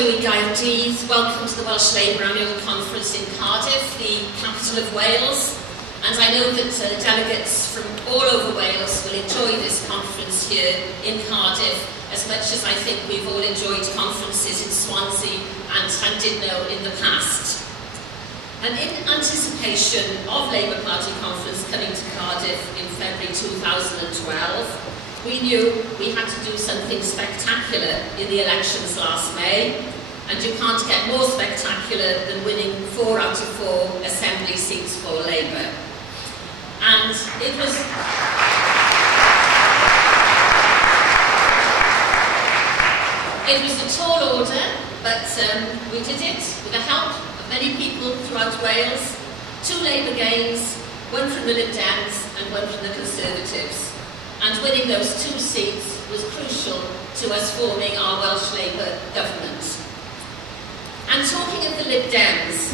Croeso i Gaerdydd. Welcome to the Welsh Labour Annual Conference in Cardiff, the capital of Wales. And I know that delegates from all over Wales will enjoy this conference here in Cardiff as much as I think we've all enjoyed conferences in Swansea and Llandudno in the past. And in anticipation of Labour Party conference coming to Cardiff in February 2012, we knew we had to do something spectacular in the elections last May, and you can't get more spectacular than winning 4 out of 4 assembly seats for Labour. And it was a tall order, but we did it with the help of many people throughout Wales. 2 Labour gains, 1 from the Lib Dems and 1 from the Conservatives. And winning those 2 seats was crucial to us forming our Welsh Labour government. And talking of the Lib Dems,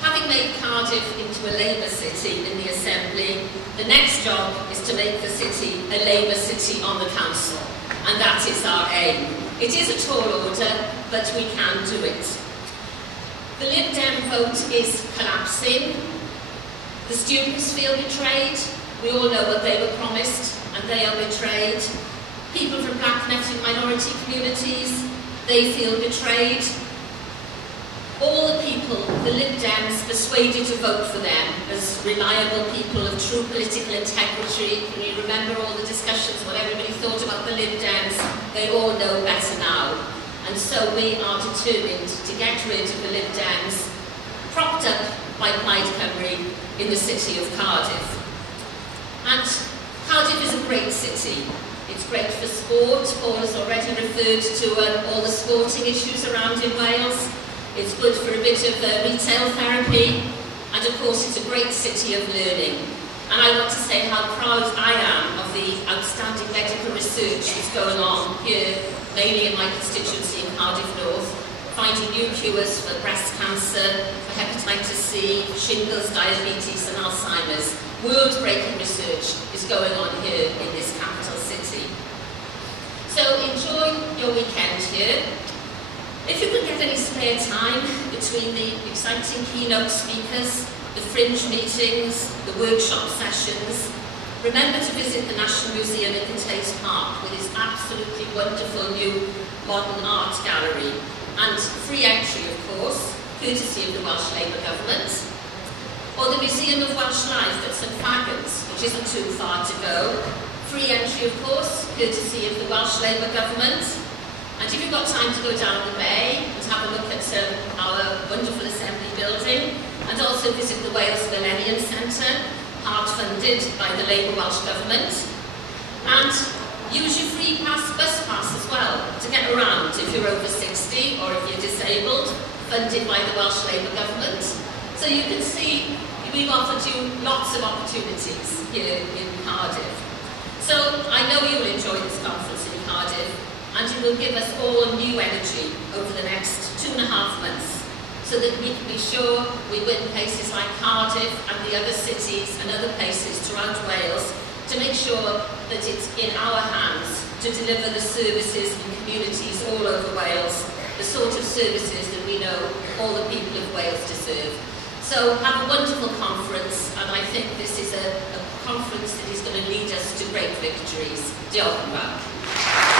having made Cardiff into a Labour city in the Assembly, the next job is to make the city a Labour city on the council. And that is our aim. It is a tall order, but we can do it. The Lib Dem vote is collapsing. The students feel betrayed. We all know what they were promised, and they are betrayed. People from black and ethnic minority communities, they feel betrayed. All the people the Lib Dems persuaded to vote for them as reliable people of true political integrity. Can you remember all the discussions, what everybody thought about the Lib Dems? They all know better now. And so we are determined to get rid of the Lib Dems, propped up by Plaid Cymru in the city of Cardiff. And Cardiff is a great city. It's great for sport. Paul has already referred to all the sporting issues around in Wales. It's good for a bit of retail therapy. And of course, it's a great city of learning. And I want to say how proud I am of the outstanding medical research that's going on here, mainly in my constituency in Cardiff North, finding new cures for breast cancer, for hepatitis C, shingles, diabetes and Alzheimer's. World-breaking research is going on here in this capital city. So enjoy your weekend here. If you could get any spare time between the exciting keynote speakers, the fringe meetings, the workshop sessions, remember to visit the National Museum in Tate Park with its absolutely wonderful new modern art gallery, and free entry, of course, courtesy of the Welsh Labour Government. Or the Museum of Welsh Life at St Fagans, which isn't too far to go. Free entry, of course, courtesy of the Welsh Labour Government. And if you've got time to go down the bay and have a look at our wonderful Assembly building, and also visit the Wales Millennium Centre, hard-funded by the Labour Welsh Government. And use your free bus pass as well to get around if you're over 60 or if you're disabled, funded by the Welsh Labour Government. So you can see we've offered you lots of opportunities here in Cardiff. So I know you will enjoy this conference in Cardiff, and it will give us all new energy over the next 2.5 months, so that we can be sure we win places like Cardiff and the other cities and other places throughout Wales, to make sure that it's in our hands to deliver the services in communities all over Wales, the sort of services that we know all the people of Wales deserve. So have a wonderful conference, and I think this is a conference that is going to lead us to great victories. Diolch yn fawr.